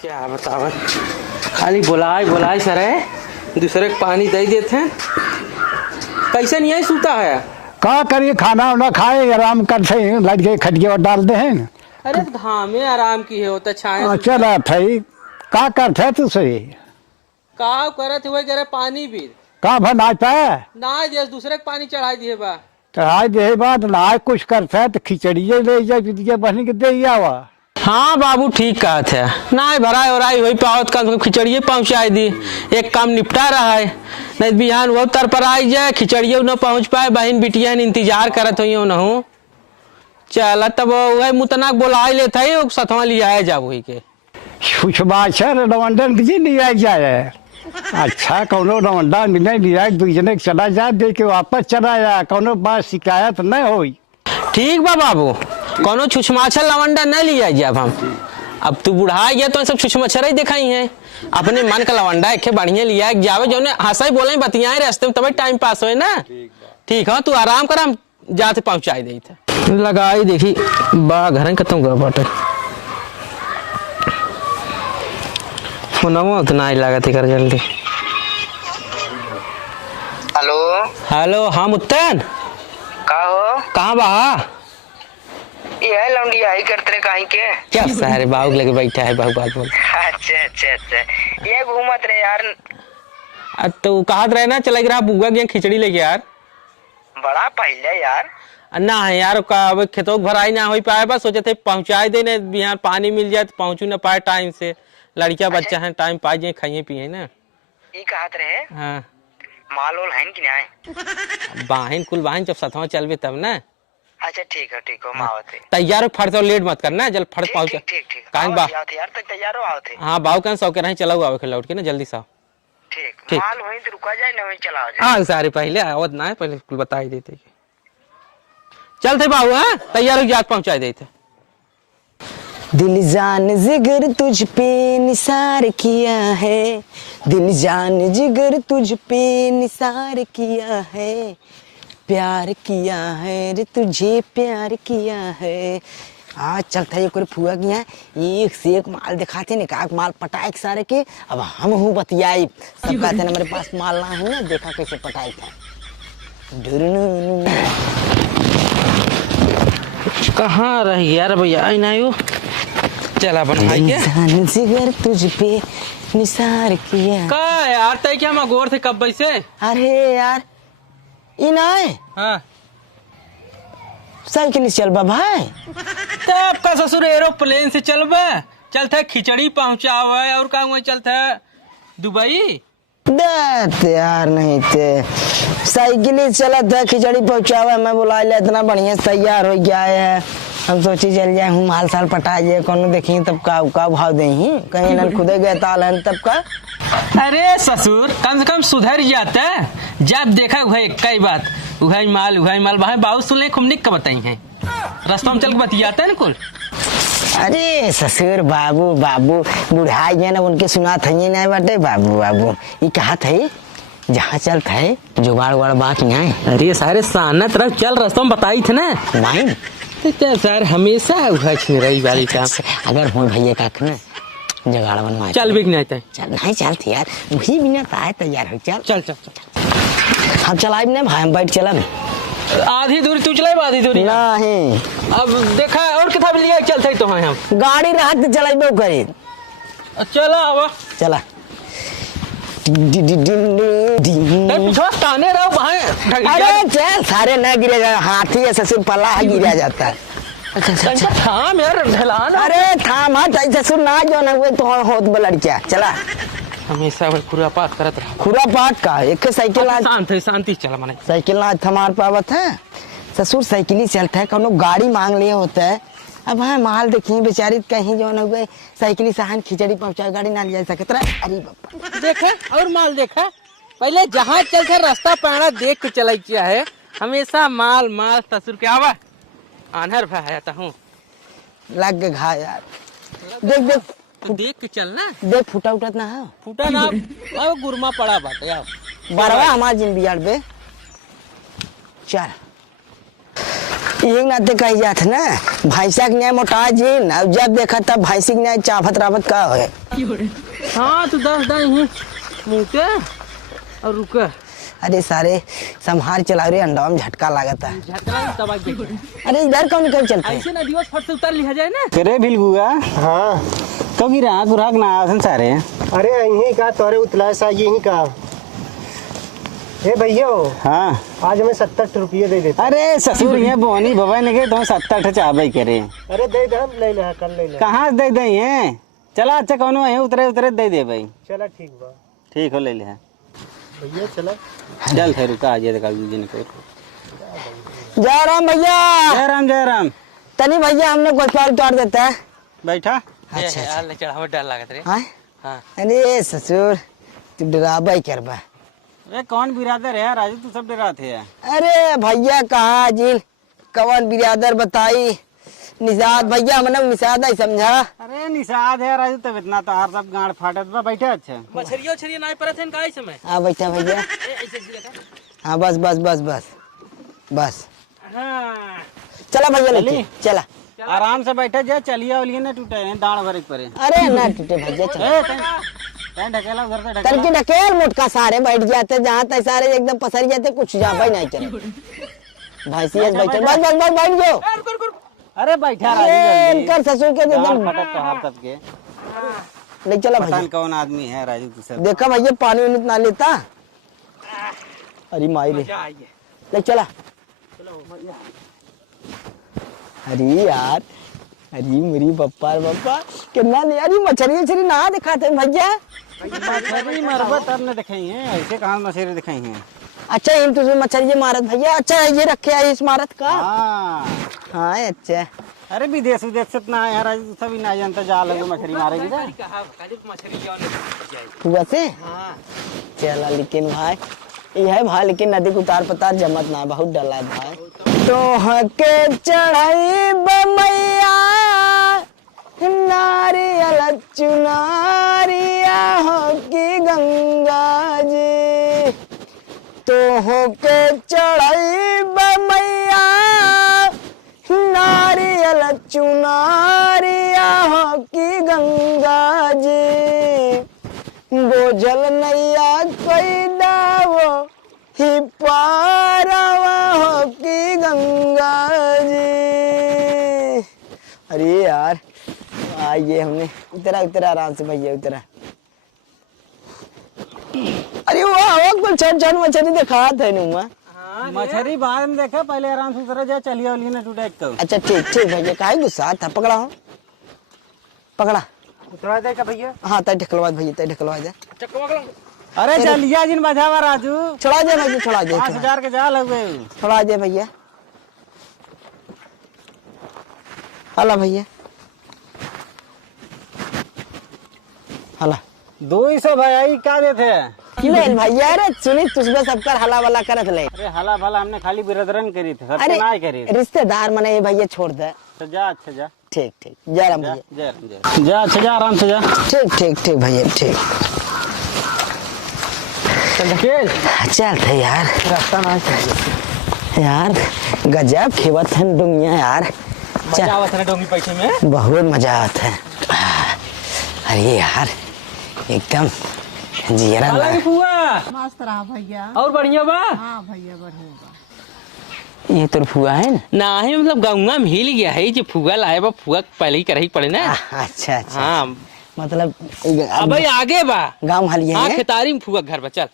क्या बताओ, खाली बुलाए सर है, दूसरे को पानी दे देते हैं। कैसे नहीं सूता है? का करिए, खाना वाना खाए, आराम करते हैं, लाइट के खटिया और डालते हैं। अरे धामे आराम की है, होता छाए चला थई का करते तुसे का करत हुए करे पानी भी का भना पाए ना जैसे दूसरे को पानी चढ़ा दिए बा। चढ़ाई दे बात ना कुछ करते तो खिचड़िए ले जाए बहनी के दे आवा। हाँ बाबू ठीक कहा था ना, भराई वराई वही पावत कम खिचड़िए पहुँचाई दी, एक काम निपटा रहा है। नहीं बिहान वो तर पर आई जाए, खिचड़िए न पहुँच पाए, बहन बिटिया इंतजार करत हुई न हो। चल तब वही मुतनाक बोला लेते है, सतवा लिया जा वही के कुछ बात है रवंडन की लिया जाए। अच्छा कौनो रवंडा नहीं लिया, दूजने चला जाए दे के वापस चला जाए, कौनो बात शिकायत न हो। ठीक बा बाबू, कोनो छुछमाछर लवंडा न लिया जाए। अब तू बुढ़ा गया तो सब छुछमच्छर ही दिखाई है, अपने मन का लवंडा एक बढ़िया लिया जावे, जो हंसा ही बोले बतियाए रास्ते में, तभी टाइम पास हो ना। ठीक है तू आराम कर, हम जाते पहुंचाई दे थे लगाई देखी बा घर खत्म कर बाटे फोनवा तो ना लागत कर जल्दी। हेलो हेलो, हाँ मुत्तन का हो? कहाँ बहा? ये लौंडिया ही करते रहे कहीं के क्या सारे बाबू लगे बैठा है, बाबू बात बोल। अच्छा ये घूमत रहे यार। तो कहा रहे ना चला गया बुआ गया खिचड़ी लेके यार। बड़ा पहले यार ना है यार का खेतों भराई ना हो पाए, बस सोचे थे पहुंचाए देने, बिहार पानी मिल जाए तो पहुंचू ना पाए टाइम से, लड़किया बच्चा है टाइम पाए जाए खाइए पिए ना। ये कहत रहे हाँ माल ओल है कि नहीं? बाहिन कुल बाहिन जब सतवा चलबे तब ना। अच्छा ठीक है मावते तैयार फट तो लेट मत करना, जल फट पहुंच ठीक काहे बा यार तक तैयार हो आओ थे। हाँ बाबू कहां सौ के नहीं चला हुआ लौट के ना जल्दी सा। ठीक माल वहीं तो रुका जाए ना, वहीं चला हो जाए। हाँ सारे पहले आवत ना है, पहले कुल बता ही देते चलते बाबू। हाँ तैयार हो जात पहुंचाई देते। दिल जान जिगर तुझ पे निसार किया है, दिल जान जिगर तुझ पे निसार किया है, प्यार किया है रे तुझे प्यार किया है। आज चलता है ये फुआ की है, एक से एक माल दिखाते न का माल पटाए सारे के। अब हम हूँ बतियाई, सब कहते हैं मेरे पास माल ना है ना, देखा कैसे पटाए था। कहाँ रही यार भैया नहीं चला बनाई के जिगर तुझ पे निसार किया। का यार तय क्या हम गोर थे कब से? अरे यार इन आए हाँ साइकिल चल बा भाई, तब का ससुर एरोप्लेन से चलबे, चलते खिचड़ी पहुंचावे और का वहीं चलते दुबई। देख यार नहीं थे साइकिल चला था खिचड़ी पहुंचावे, मैं बुला लिया इतना बढ़िया तैयार हो गया है। हम सोची चल जाए हूँ माल साल पटा जाए कोनो देखी तब का भाव दे कहीं ना खुदे गए ताल है तब का। अरे ससुर कम से कम सुधर जाते, जब देखा वही कई बात उहाई माल भाई बाबू सुन खूब निक का बताई है, रास्ता में चल के बतियाते है ना कुल। अरे ससुर बाबू बाबू बुढ़ा गया ना, उनके सुना था ये नहीं बाटे बाबू बाबू ये कहा थे जहाँ चलता है जुगाड़ उगाड़ बात यहाँ। अरे सारे साना तरफ चल रास्ता में बताई थे ना माइन तो सर हमेशा रही वाली काम अगर हो भैया का ना जगाड़ बनवा चल भी नहीं आता चल नहीं चलती यार वही बिना पाए तैयार हो चल चल चल चल हम चलाए ना भाई हम बैठ चला आधी दूरी तू चलाए आधी दूरी नहीं। अब देखा और किताब लिया चलते तो हैं हम गाड़ी रात चलाइबो करे चला अब चला ताने रहो अरे चल सारे न गिरे जा, हाथी है ससुर पला गिरा जाता है। थाम यार ढलान। अरे थाम हाँ ससुर ना जो ना हुए तो होत लड़किया चला हमेशा खुरा पात करत रहा। खुरा पाट का एक साइकिल आज शांति चला मने साइकिल आज थमार पावत है ससुर साइकिल ही चलता है, कोनो गाड़ी मांग लिए होता है। अब हाँ माल देखिए बेचारी कहीं जो न हुए साइकिल सहान खिचड़ी पहुंचाए गाड़ी ना ले सकत रहा। अरे बाबा देखा और माल देखा, पहले जहाँ चलते रास्ता पैड़ा देख के चलाई किया है, हमेशा माल माल ससुर के आवा आनहर भाता हूँ लग गए घा यार। देख देख तो देख के चलना, देख फूटा उठत ना है फूटा ना गुरमा पड़ा बात यार बरवा हमार जिन बियाड़ पे चल एक नाते कही जात ना भैंसा के न्याय मोटा जीन अब जब देखा तब भैंसी के न्याय चाफत रावत का है। हाँ तो 10 दाई हैं मुँह के और रुके अरे सारे संहार चला रहे अंडा में झटका लागत है। झटका दबा के अरे इधर कौन निकल चलते हैं? ऐसे ना दिवस फट से उतर लिया जाए ना। तेरे भिलगुआ हाँ तो गिरा गुराक ना आसन सारे अरे यहीं का तोरे उतला सा यहीं का। हे भैया हाँ आज हमें 70 रुपये दे देते। अरे ससुर ये बोनी बबा ने के तो 70 चाबे करे अरे दे दे हम ले ले कल ले ले। कहाँ दे दई है चला अच्छा कौनो है उतरे उतरे दे दे भाई चला ठीक बा ठीक हो ले ले भैया चला। चल फिर रुका आ जाए कल दिन को जय राम भैया। जय राम तनी भैया हमने कुछ पार उतार देता है। बैठा अच्छा यार चढ़ावा डर लागत रे। हाँ हाँ अरे ससुर तू डराबा ही करबा। अरे कौन बिरादर है राजू तू सब डराते है अरे भैया कहाँ जिन कवन बिरादर बताई निषाद भैया हमने निषाद ही समझा। अरे निषाद है राजू तब इतना तो हर सब गांड फाटत बा बैठे अच्छा मछरियो छरियो ना परत हैं काई समय। हाँ बैठा भैया। हाँ बस बस बस बस बस हाँ चला भैया चली? लेके चला। आराम से बैठे जा चलिए वाली ना टूटे हैं दाढ़ भरे के परे अरे ना टूटे भैया चला। ए, तैं ढकेला उधर से ढकेला तड़के ढकेल मोटका सारे बैठ जाते जहाँ तक सारे एकदम पसर जाते कुछ जापा ही नहीं चले। भैंसिया बैठे बस बस बस बैठ जाओ। अरे बैठा अरे राजू इनकर ससुर के दाढ़ एकदम फटत तो हर तब के ले चला पता भैया। नहीं कौन आदमी है राजू तू सब देखा भैया पानी उन्हें ना लेता। अरे माई रे ले चला। अरे यार अरे मेरी बप्पा कितना नहीं अरे मछली उछली ना दिखाते भैया। मछली मरबत अब न दिखाई है ऐसे कहाँ मछली दिखाई है अच्छा इन तुझे मछली मारत भैया। अच्छा ये रखे है इस मारत का। हाँ हाँ अच्छा अरे विदेश विदेश से इतना है राजू तू सभी ना जानता जा लगे मछली मारेगी जा हुआ से चला लेकिन भाई ये है भाई लेकिन नदी के उतार पतार जमत ना बहुत डला है भाई। तो हके चढ़ाई बमैया नारियल चुनारिया हो की गंगा जी। तो होके चढ़ाई बमैया नारियल चुनारिया हो की गंगा जी। बोझल नैया कोई दावो ही पारवा हो की गंगा जी। अरे यार आइए हमने उतरा उतरा आराम से भैया उतरा। अरे वाह कुल छन छन मछली दिखा थे नुमा। मछली बाद में देखा पहले आराम से उतरा जा चलिए वाली ना टूटे एक तो अच्छा ठीक ठीक भैया काहे गुस्सा था पकड़ा हो पकड़ा। उतरा दे का भैया। हाँ तय ढकलवा भैया तय ढकलवा दे। अरे चलिए जिन बजावा राजू छोड़ा दे भैया छोड़ा दे 5000 के जा लगे छोड़ा दे भैया। हला भैया हला 200 भाई क्या देते ले भैया। अरे सुनी तुझमें सबकर हला वाला करत ले। अरे हला भला हमने खाली बिरदरन करी थे सब अरे ना करी रिश्तेदार मने ये भैया छोड़ दे। तो जा अच्छा जा ठीक ठीक जय राम जा भैया। जा अच्छा जा आराम से जा ठीक ठीक ठीक भैया ठीक। चल थे यार रास्ता ना चाहिए यार गजब खेवत है डुंगिया यार। मजा आवत है डोंगी पैसे में। बहुत मजा आता है। अरे यार एकदम जियरा अलग फुआ मस्त रहा भैया। और बढ़िया बा। हाँ भैया बढ़िया बा। ये तो फुआ है ना। ना ही मतलब गाँव में हिल गया है जो फुगा लाए बा फुगा पहले ही करे ही पड़े ना। अच्छा अच्छा हाँ मतलब अब भाई आगे बा गाँव हलिए हाँ हैं। खेतारी में फुगा घर बा चल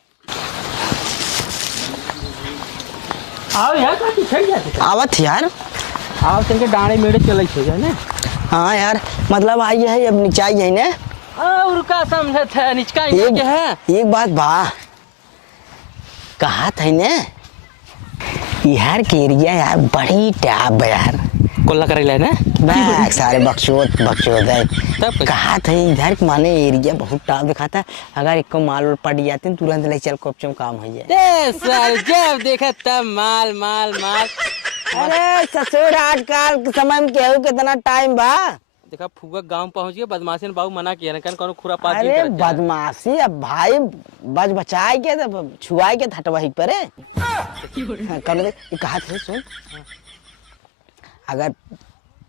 आओ यार का छड़ जाते आवत यार। आओ चल के डांडे मेड़े चले छे जाने। हाँ यार मतलब आई है अब निचाई है ना। और का समझत है निचका एक, क्या है एक बात बा कहा था ने यार के एरिया यार बड़ी टैब यार कोल्ला करे ले ना बैग सारे बक्सोत है। तब कहा था इधर माने एरिया बहुत टाप दिखाता है। अगर एक को माल वाल पड़ जाते हैं तुरंत ले चल कोपचम काम हो जाए। दे सर जब देखा तब माल माल माल। अरे ससुर आजकल के समय में केहू कितना टाइम बा। देखा फुगा गांव पहुंच गया बदमाशी ने बाबू मना किया ना कौन खुरा पात अरे बदमाशी अब भाई बच बचाए के तब छुआए के हटवाही परे। कर दे ये कहा थे सुन अगर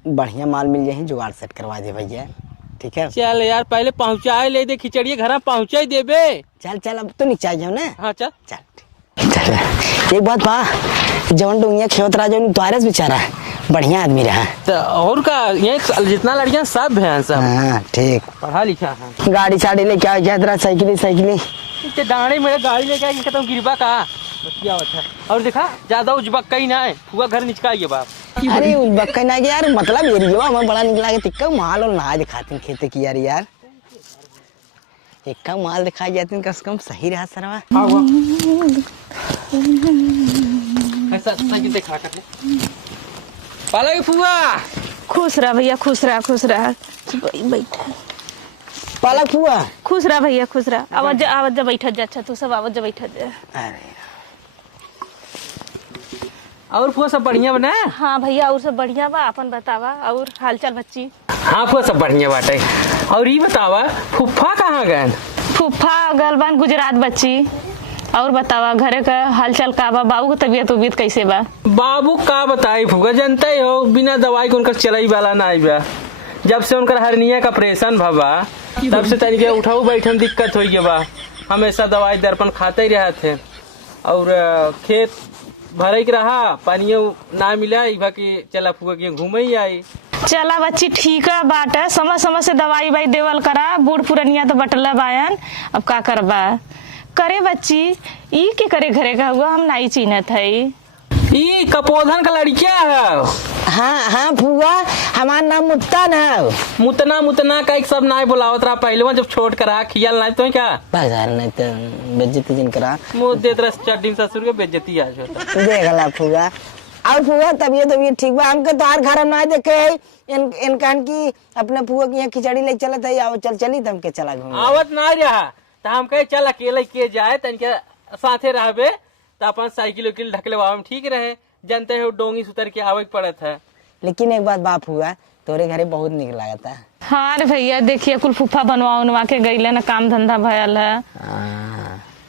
बढ़िया माल मिल जाए जुगाड़ सेट करवा दे भैया, ठीक है। चल यार पहले पहुंचाए ले दे, खिचड़िया घर पहुंचा ही देबे। चल चल अब तो नीचे जाओ ना। हाँ चल चल चल। एक बात बा, जवन डोंगिया खेवत रहा जो द्वारस बेचारा बढ़िया आदमी रहा। तो और का ये जितना लड़कियां सब हैं सब हाँ ठीक। पढ़ा लिखा है। गाड़ी साड़ी लेके आ गया तेरा, साइकिल डाणे मेरे गाड़ी लेके आके तुम गिरबा का बतिया होता है। और देखा ज्यादा उजबक कहीं ना है, फुआ घर निचकाइए बाप। अरे बक्का ना के यार, मतलब ये रियो हमें बड़ा निकला के तिक्का माल और ना दिखाते खेते की यार एक का माल दिखाई जाते कम से कम सही रहा सरवा। ऐसा साइकिल देखा कर ले पाला की फुआ। खुश रहा भैया, खुश रहा बैठा। पालक फुआ खुश रहा भैया, खुश रहा। आवाज जा बैठा जा। अच्छा तू सब आवाज जा बैठा जा। अरे और फुआ सब बढ़िया बना। हाँ भैया और सब बढ़िया बा, अपन बतावा और हालचाल बच्ची। हाँ फुआ सब बढ़िया बाटे। और ये बतावा फुफ्फा कहाँ गए? फुफ्फा गलबान गुजरात बच्ची। और बतावा घरे का हालचाल का बा, बाबू की तबीयत कैसे बा? बाबू का बताई फुआ, जानते ही हो बिना दवाई के उनका चलाई वाला ना आई बा। जब से उनका हरनिया का ऑपरेशन भवा तब से तनिके उठाऊ बैठन दिक्कत हो गई बा। हमेशा दवाई दर्पण खाते ही रहे थे और खेत भरे के रहा, पानियों ना मिला कि चला फुआ के घूमे ही आई। चला बच्ची ठीक है बात है, समय समय से दवाई बाई देवल करा। बूढ़ पुरनिया तो बटला बायन, अब का करबा करे बच्ची। ई के करे घरे का हुआ हम नहीं चिन्हत है। ई कपोधन का लड़किया है। हाँ हाँ फुआ हमार नाम मुत्तन है। मुतना का एक सब ना बुलावत रहा पहले जब छोट करा खियाल ना तो क्या बाजार नहीं तो बेइज्जती जिन करा मुँह दे तरह चट्टी ससुर के बेइज्जती आज होता। देख ला फुआ। और फुआ तबीयत ठीक बा? हमके तो हर घर हम ना देखे इनकान की अपने फुआ की यहाँ खिचड़ी ले चलत है। आओ चली तो हमके चला घूम आवत ना रहा तो हम कहे चल अकेले के जाए तनिके साथे रहबे तो अपन साइकिल उकिल ढकले में ठीक रहे। जानते हो डोंगी सुतर के आवे पड़त है। लेकिन एक बात बाप हुआ, तोरे घरे बहुत निक लागता है। हाँ रे भैया देखिए कुल फूफा बनवा उनवा के गईले ना, काम धंधा भयल है।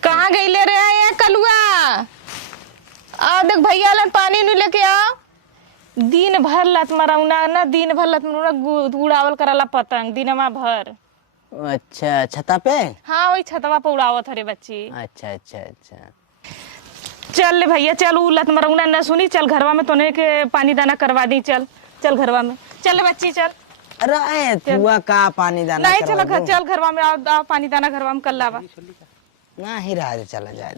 कहाँ गईले रे ये कलुआ? आ देख भैया लन पानी नहीं लेके आ। दिन भर लत मरौना ना, दिन भर लत मरौना उड़ावल कराला पतंग दिनमा भर। अच्छा छता पे? हाँ वही छतवा पे उड़ावत हरे बच्ची। अच्छा अच्छा अच्छा चल ले भैया चल, उ लत मरौना न सुनी। चल घरवा में तोने के पानी दाना करवा दी। चल चल घरवा में चल बच्ची चल। अरे फुआ का पानी दाना नहीं चल चल घरवा में आ पानी दाना घरवा में कर लावा। ना ही रहा चला जाए।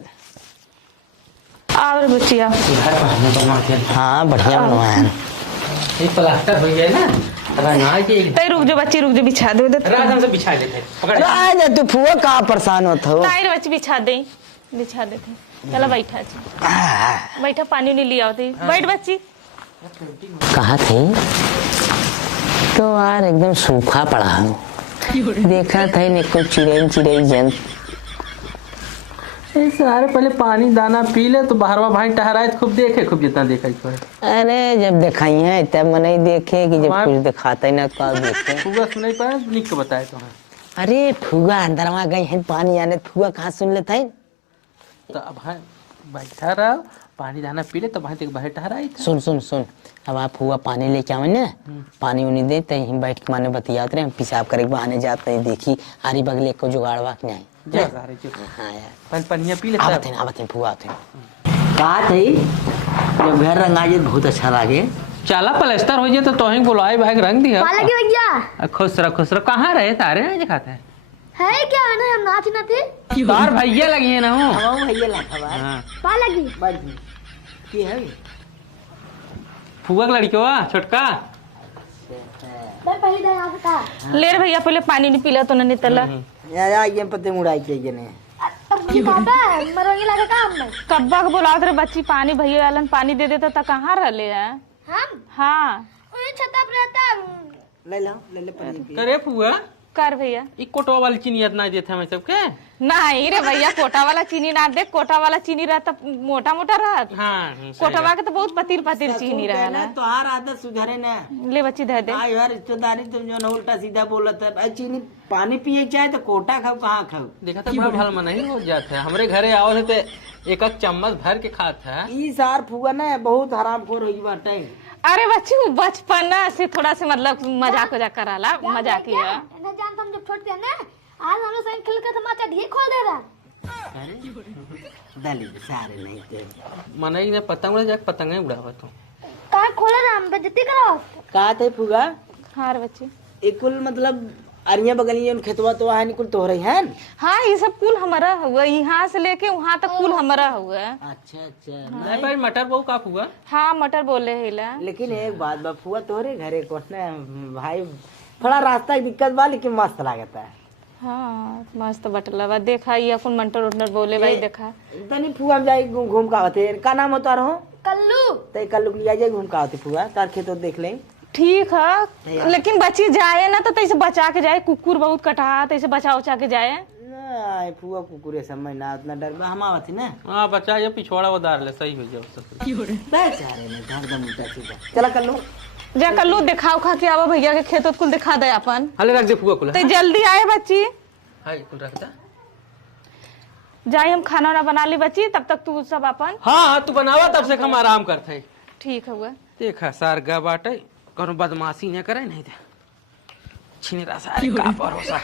और बच्चिया हाँ बढ़िया बनवा है। एक प्लास्टर हो गया ना रंगा के ते रुक जो बच्ची रुक जो, बिछा दे रात हम से बिछा देते पकड़ राज तू फुआ का परेशान होत हो? नहीं रे बच्ची बिछा देते। चलो बैठा बैठा, पानी नहीं लिया होती। बैठ बच्ची। कहाँ थे तो यार एकदम सूखा पड़ा हूँ। देखा था नहीं कुछ चिड़ै जंत। सारे पहले पानी दाना पी ले तो बाहरवा भाई टहराए खूब देखे खूब जितना देखा। अरे जब दिखाई है तब मन ही देखे कि जब कुछ दिखाता ही ना तो देखे। फुआ सुनाई पाया निक के बताए तो है। अरे फुआ अंदरवा गई है पानी आने, फुआ कहाँ सुन लेता है? तो अब भाई बैठा रहा पानी दाना पी ले तो भाई तक बाहर टहराई। सुन अब आप फुआ पानी लेके आवे ना, पानी उन्हीं दे तो यहीं बैठ के माने बतियात रहे। हम पेशाब करे के बहाने जाते हैं, देखी आरी बगले को जुगाड़वा के नहीं। हाँ यार पनिया पी ले आवत फुआ थे का थे। जब घर रंगा जाए बहुत अच्छा लगे। चला प्लास्टर हो जाए तो तोहिं बुलाए भाई रंग दिया। भैया खुश रहो कहाँ रहे तारे नहीं दिखाते है क्या है ना, हम नाच ना थे तार भैया लगी है ना हो भैया लगा हाँ। पा लगी की है फुआ का लड़की हुआ छोटका। मैं पहले दिन आ सकता ले रे भैया पहले पानी नहीं पीला तो नहीं तला। यार ये पत्ते मुड़ाई चाहिए ने पापा मरोगे लगा काम में। कब्बा के बोलावत रे बच्ची पानी भैया वालन पानी दे देता तो कहाँ रहले है? हम हाँ वही छत पे रहता। ले पानी करे फुआ कर भैया। ई कोटवा वाली चीनी इतना देते हमें सबके। नहीं रे भैया कोटा वाला चीनी ना दे, कोटा वाला चीनी रहता मोटा मोटा रहत। हाँ कोटवा के तो बहुत पतिर चीनी रहे ना। तो हर आदत सुधरे ना। ले बच्ची दे दे। आई यार रिश्तेदारी तुम जो ना उल्टा सीधा बोलत है। भाई चीनी पानी पिए चाहे तो कोटा खाओ कहाँ खाओ। देखा था बड़ा भल नहीं हो जाते हमारे घरे आओ थे तो एक चम्मच भर के खाते है। ई सार फुआ ना बहुत हराम खोर हुई बाटे। अरे बच्ची वो बचपन से थोड़ा से मतलब मजाक वजाक कराला मजाक ही है। ना जानता हम जब छोटे थे ना आज हम लोग संग खेल के तमाचा ढी खोल दे रहा। दली सारे नहीं थे मना ही पतंग उड़ा जाके पतंग ही उड़ावा तो कहाँ खोले रहा हम बेइज्जती करो। कहा थे फुगा हाँ रे बच्ची एकुल मतलब अरिया बगलिया खेतवा तो है निकुल तो रही है। हाँ ये सब कुल हमारा हुआ यहाँ से लेके वहाँ तक कुल हमारा हुआ। अच्छा अच्छा नहीं भाई मटर बहु का हुआ। हाँ मटर बोले हिला। लेकिन एक बात बफुआ तोहरे घरे को ना भाई थोड़ा रास्ता की दिक्कत बा लेकिन मस्त लागता है। हाँ मस्त बटला बा देखा ये अपन मटर उटर बोले भाई देखा तनी फुआ में जाए घूम का होते का नाम होता रहो कल्लू ते कल लिया जाए घूम का होते फुआ तार खेत देख लें। ठीक है लेकिन बच्ची जाए ना तो तैसे बचा के जाए कुकुर बहुत कटा तैसे बचा उचा के जाए। नहीं फुआ कुकुरे समय ना उतना डर बा हम आवत ना। हाँ बच्चा ये पिछवाड़ा उधार ले सही हो जाओ बेचारे ने धर उल्टा सीधा चला कर लो जा कर लो दिखाओ खा के आवा भैया के खेत कुल दिखा दे अपन। हले रख दे फुआ कुल तो जल्दी आए बच्ची। हाय कुल रख दे जाए हम खाना वाना बना ली बच्ची तब तक तू सब अपन। हाँ हाँ तू बनावा तब से हम आराम करते। ठीक है हुआ देखा सार गा बाटे कौन बदमाशी न करे नहीं दे छिनेरा सारे का भरोसा।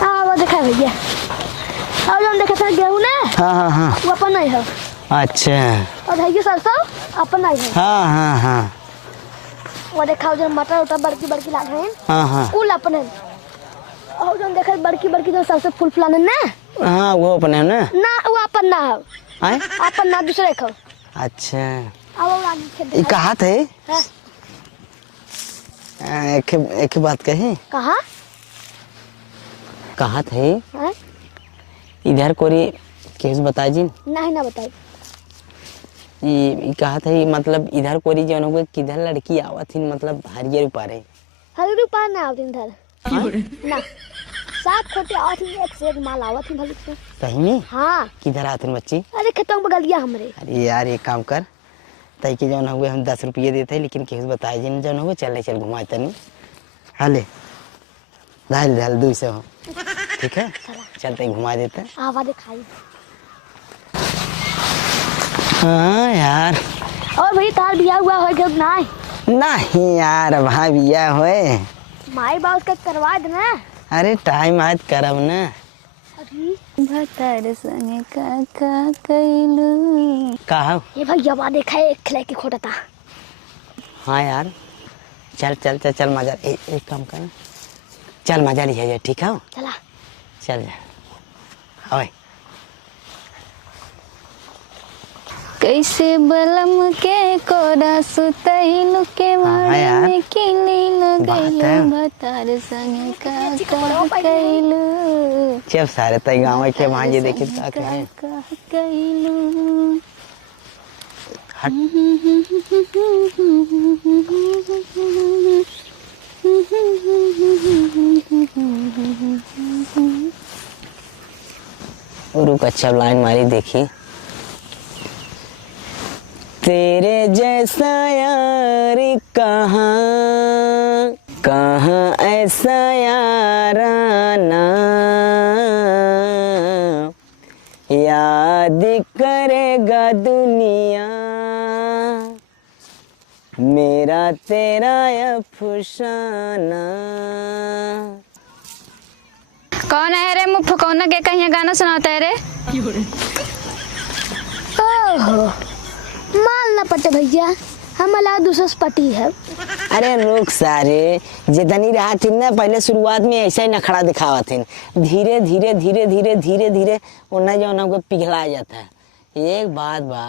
हाँ वो देखा भैया अब हम देखा था गेहूं ना। हाँ हाँ वो अपन नहीं है अच्छा और भैया सरसों अपन नहीं है। हाँ हाँ हाँ वो देखा जो मटर उटर बड़की बड़की लाग रहे हैं हाँ हाँ फूल अपन है और जो देखा बड़की बड़की जो सबसे फूल फुलाने ना हाँ वो अपने ना ना वो अपन ना है आए अपन ना दूसरे खाओ। अच्छा अब वो आगे खेल ये कहा थे हाँ। एक बात कही कहाँ कहा थे हाँ? इधर कोरी केस बता जी नहीं ना बताई ये कहा था ये मतलब इधर कोरी जो है किधर लड़की आवत थी मतलब हरियर पारे हर रुपया ना आवती इधर ना सात खोटे आवत ही एक से एक माल आवत ही भली से। सही में हाँ किधर आते बच्ची। अरे खेतों में बगल दिया हमरे। अरे यार एक काम कर तय के जौन हुए हम 10 रुपये देते लेकिन केस बताए जिन जौन हुए चल घुमाए तनी हाले धाल धाल 200 हो ठीक है चलते घुमा देते। आवा दिखाई हाँ यार और भाई तार बिया हुआ हो गया नहीं नहीं यार भाई बिया होए माई बाप का करवा देना। अरे टाइम आज करब ना भतार संगे काका कइलू कहा ये भैया बा देखा है खिला के खोटा था। हाँ यार चल चल चल चल मजा एक काम कर चल मजा लिया जाए ठीक है चला चल जा ओए कैसे बलम के कोरा सुतैलू के मारे में किलीलू गइलू भतार संगे काका कइलू चल सारे तय गाँव के भांजे देखे का है कइलू रुक अच्छा लाइन मारी देखी तेरे जैसा यार कहाँ कहाँ ऐसा याराना याद करेगा दुनिया मेरा तेरा अफसाना। कौन है रे मुफ्त कौन के कहीं गाना सुनाता है रे। ओहो माल ना पटे भैया हमारा दूसरा पटी है। अरे लोग सारे जितनी रहा थी ना पहले शुरुआत में ऐसा ही नखड़ा दिखावा थे धीरे धीरे धीरे धीरे धीरे धीरे उन्हें जो हमको पिघला जाता है। एक बात बा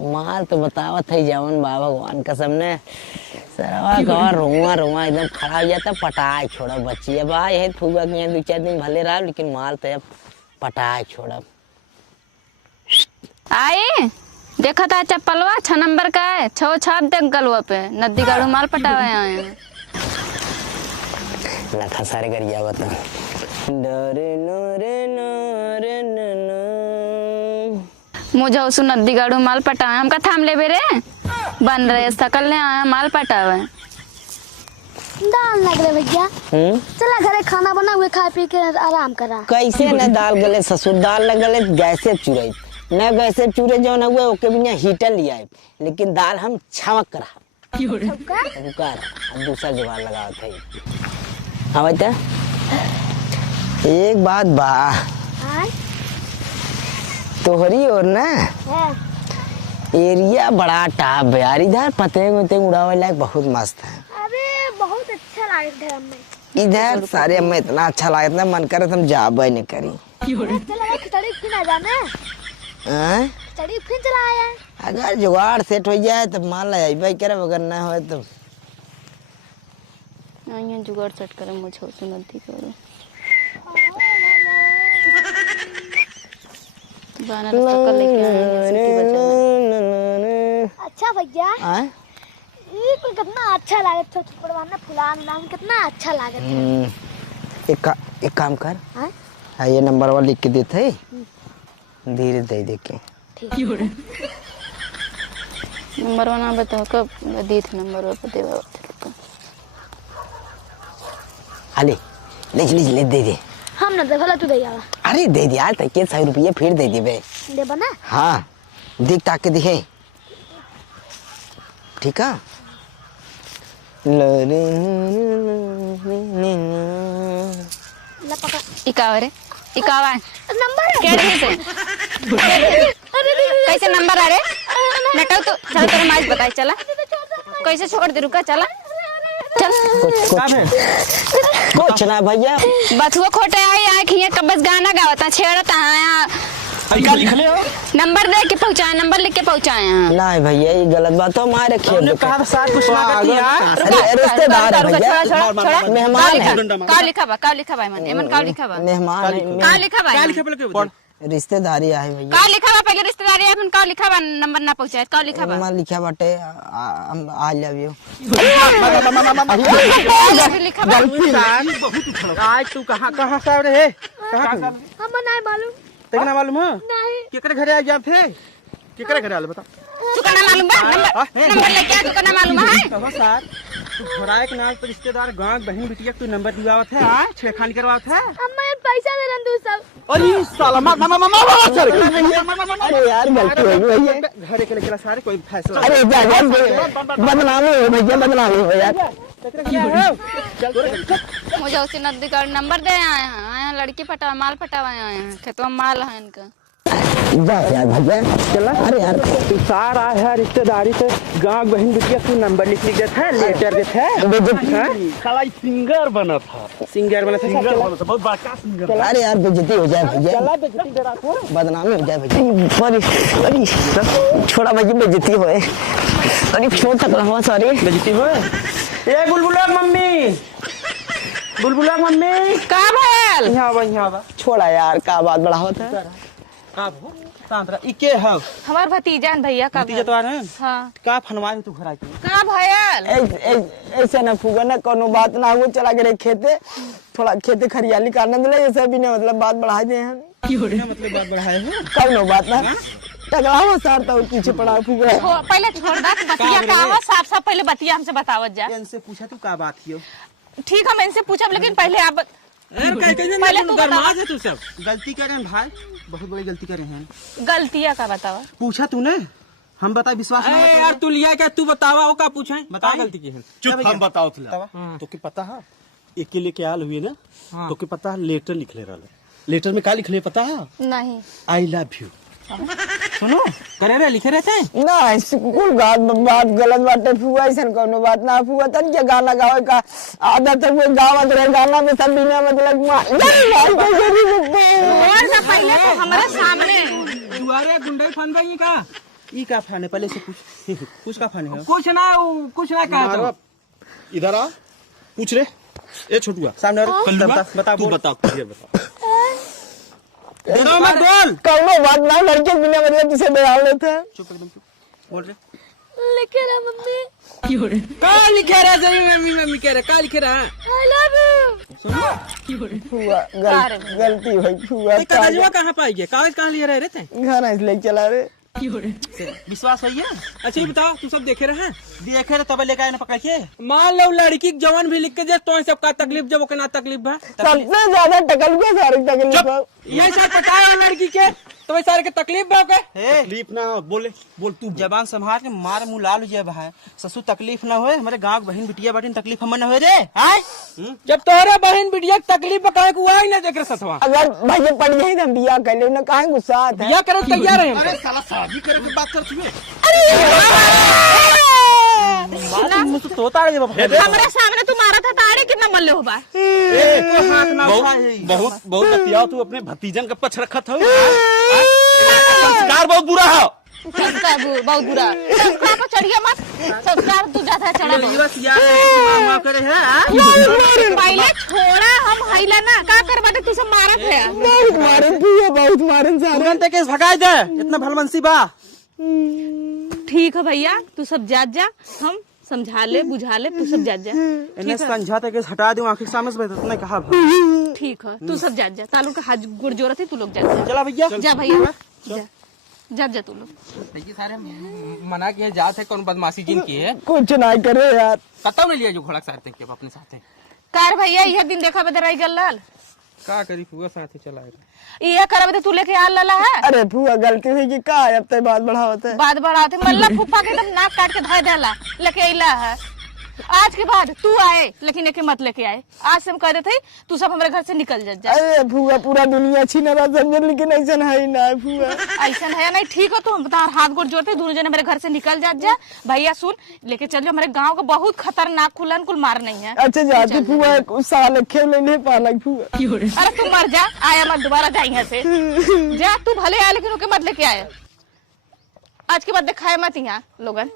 माल तो बतावत है जवन बा भगवान कसम ने सरवा का रुआ रुआ एकदम खड़ा हो जाता पटाए छोड़ा बच्ची अब आ यही फुगा के 2-4 दिन भले रहा लेकिन माल तो अब पटाए छोड़ा। आई देखा था चप्पलवा 6 नंबर का है 6 छाप देख गलवा पे नदी गाड़ू माल पटावे आए हैं लखा सारे गरिया बता डरे नरे नरे ननो मुझे उस नदी गाड़ू माल पटावे हमका थाम ले बेरे बन रहे सकल ने आया माल पटावे दाल लग रहे भैया चला घरे खाना बना हुए खा पी के आराम करा। कैसे न दाल गले ससुर दाल न गले गैसे चुराई न वैसे चूरे जो न हुए ओके भी हीटर लिया है, लेकिन दाल हम छमक रहा बुकार अब दूसरा जुगाड़ लगाओ थे। हाँ बेटा एक बात बा हाँ तोहरी और ना है एरिया बड़ा टाप है यार, इधर पतंग उतंग उड़ावे लायक बहुत मस्त है। अरे बहुत अच्छा लागत है हमें इधर सारे हमें इतना अच्छा लागत ना मन करे हम जाबे नहीं करी। चला खिचड़ी फिर आ जाना हाँ? खिचड़ी फिर चला आया अगर जुगाड़ सेट हो जाए तो मान ला भाई करे, अगर ना हो तो यहाँ जुगाड़ सेट करे मुझे सुनती करो बानर शक्ल लेके आए हैं, अच्छा भैया हाँ? ये कोई कितना अच्छा लागत था छुपड़वाना फुलान नाम कितना अच्छा लागत है। एक काम कर हाँ? हाँ ये नंबर वाला लिख के देते है, धीरे दे दे के नंबर वन आप बताओ कब दी थी नंबर वन पे अले ले दे दे। हम ना देखला तू दे आवा अरे दे दिया यार तक 100 रुपये फिर दे दी बे। दे बना हाँ देख ताक के दिखे ठीक है। ला पकड़ इकावा रे इकावा नंबर है क्या रे से कैसे नंबर आ रे नटाओ तो चल तेरे माइक बताई चला कैसे छोड़ दे रुका चला चल कुछ ना भैया बथुआ खोटे आई खिए कबस गाना गावता छेड़ता आया क्या लिख ले हो? नंबर दे के पहुंचाए नंबर लिख के पहुंचाए नहीं भैया ये गलत बात है, हमारे खेत तुमने कहा था साथ कुछ ना करती यार। अरे रिश्तेदार है भैया, मेहमान है, का लिखा बा मन एमन का लिखा बा मेहमान है, का लिखा बा क्या लिखे बोले रिश्तेदारी है भैया। का लिखा बा पहले रिश्तेदारी है का लिखा बा नंबर ना पहुंचाए का लिखा बा मैं लिखा बाटे आई लव यू। लिखा बा आज तू कहाँ कहाँ से आ रहे है? कहाँ तू? हम नहीं मालूम तेरे ना मालूम है? नहीं केकरे घरे आ गया थे? केकरे घरे आले बता? तू का ना मालूम बा नंबर लेके आ तू का ना मालूम है कहो सर तू घोड़ाए के नाम पर रिश्तेदार गांव बहन बिटिया तू नंबर दिवावत है आ छेड़खानी करवावत है। हम पैसा दे रंदू सब अरे साला सर अरे यार गलती हो गई भैया, घरे के लेके सारे कोई फैसला अरे बदनामी हो भैया, बदनामी हो यार। मुझे उसी नदी का नंबर दे आया लड़की पटावा माल पटावा आए हैं खेतवा में माल है इनका जा यार भैया चला। अरे यार तू सारा है रिश्तेदारी से गांव बहन बिटिया तू नंबर लिख देता है लेटर देता है। साला सिंगर बना था बहुत बड़का सिंगर। अरे यार बेइज्जती हो जाए भैया, बदनामी हो जाए भैया। अरे छोड़ा भैया बेइज्जती होए, अरे छोड़ तक रहा सॉरी बेइज्जती हो। ए बुलबुला मम्मी का भैल यहाँ बा छोड़ा यार का बात बड़ा होता है। का भो तांत्रा इके है हमार भतीजा भैया का भतीजा तो आ रहे हैं हाँ का फनवाए तू घर आके का भैल ऐसे ना फूगा ना कोनो बात ना हो, चला गए खेते थोड़ा खेते खरियाली करने दिले ये सब भी ने मतलब बात बढ़ा दे हम क्या मतलब बात बढ़ाए हैं कब नो बात ना टकरावा सार तो पीछे पड़ा फूगा। पहले छोड़ दा बतिया का आवा साफ साफ पहले बतिया हमसे बतावत जा। इनसे पूछा तू का बात कियो ठीक है मैं इनसे पूछब लेकिन पहले आप पहले तू दरमाज है तू सब गलती कर रहे हैं भाई, बहुत बड़ी गलती कर रहे हैं। गलतियां का बतावा पूछा तूने हम बता विश्वास नहीं अरे यार तू लिया क्या तू बतावा वो का पूछे बता गलती की है। चुप हम बताओ तुला तो के पता है एक लेके आल हुई ना तो के पता लेटर लिख ले रहा लेटर में क्या लिख ले पता है? नहीं आई लव यू सुनो करे रे लिखे रहते हैं ना कुल बात गलत बाटे फुआ ऐसा कोनो बात ना फुआ तन के गाना गावे का आदत है, वो गावत रहे गाना में सब बिना मतलब और ना पहले तो हमारे सामने दुआरे गुंडे फन गई का ई का फाने पहले से कुछ का फाने है कुछ ना कहा तो इधर आ पूछ रे ए छोटुआ सामने बता तू बता क्लियर बता मत बोल कोनो बात ना लड़के बिना मतलब तुझसे डरा लेते हैं। चुप एकदम चुप बोल रे लिखे रहा मम्मी का लिखे रहा सही मम्मी कह रहा का लिखे रहा आई लव यू फुआ गलती हुई फुआ कागजवा कहाँ पाई गया कागज कहाँ लिए रहे थे घर इसलिए चला रे विश्वास है ये अच्छा ये बताओ तू सब देखे रहे देखे रे तब लेके आए ना पकड़ के मान लो लड़की जवान भी लिख के दे तो सब का तकलीफ जब ओके ना तकलीफ बा सबसे ज्यादा टकल के सारी तकलीफ ये सर पटाए लड़की के तो सारे के तकलीफ बा के तकलीफ ना बोले बोल तू जबान संभाल के मार मुंह लाल हो जाए भाई ससु तकलीफ ना होए हमारे गांव बहन बिटिया बाटी तकलीफ हमन ना होए रे हां जब तोहरे बहन बिटिया तकलीफ बकाए को आई ना देख रे ससवा अगर भैया पड़ जाए तो बिया कर ले ना काहे गुस्सा आता है बिया करे तैयार है अरे साला शादी करे की बात कर छुए मुझे तोता रे हमारे सामने तू मारा था ताड़े कितना मल्ले हो बा बहुत बहुत बतियाओ तू अपने भतीजन का पछ रखत हो संस्कार बहुत बुरा है संस्कार बहुत बुरा संस्कार पर चढ़िया मत संस्कार तू जाता है चढ़ा करे है पहले छोड़ा हम हईला ना का कर बाटे तू सब मारत है बहुत मारन भैया बहुत मारन सारे तुरंत केस भगाए दे इतना भलमनसी बा ठीक है भैया तू सब जा हम समझा ले बुझा ले तू सब जा इन्हें समझाते केस हटा दूं आंखें सामने से तूने कहा ठीक है तू सब जा तालू का हाथ गुड़ जोरत है तू लोग जा चला भैया जा भैया जा तू लोग देखिए सारे मना किए जाते है कौन बदमाशी जिन की है कुछ ना करे यार कतौ नहीं लिया जो घोड़ा सारते के अपने साथे कार भैया यह दिन देखा बदराई गल्लाल का करी फुआ साथे चलाए ये करब तू लेके आ लला है अरे फुआ गलती हुई कि का अब तक बात बढ़ावत है बात बढ़ाते मल्ला फुफा के एकदम नाक काट के धय देला लेके अइला है आज के बाद तू आए लेकिन एके मत लेके आए आज से हम कह देते तू सब हमारे घर से निकल जा अरे फुआ पूरा दुनिया छीन रहा समझ लेकिन ऐसा है ना फुआ ऐसा है नहीं ठीक हो तो हम तार हाथ गोड़ जोड़ते दोनों जने मेरे घर से निकल जा भैया सुन लेके चलियो हमारे गांव का बहुत खतरनाक खुलन कुल मार नहीं है अच्छा जाती फुआ साल खेल नहीं पालक फुआ अरे तू मर जा आया मत दोबारा जा यहाँ से जा तू भले आया लेकिन ओके मत लेके आया आज के बाद दिखाए मत यहाँ लोगन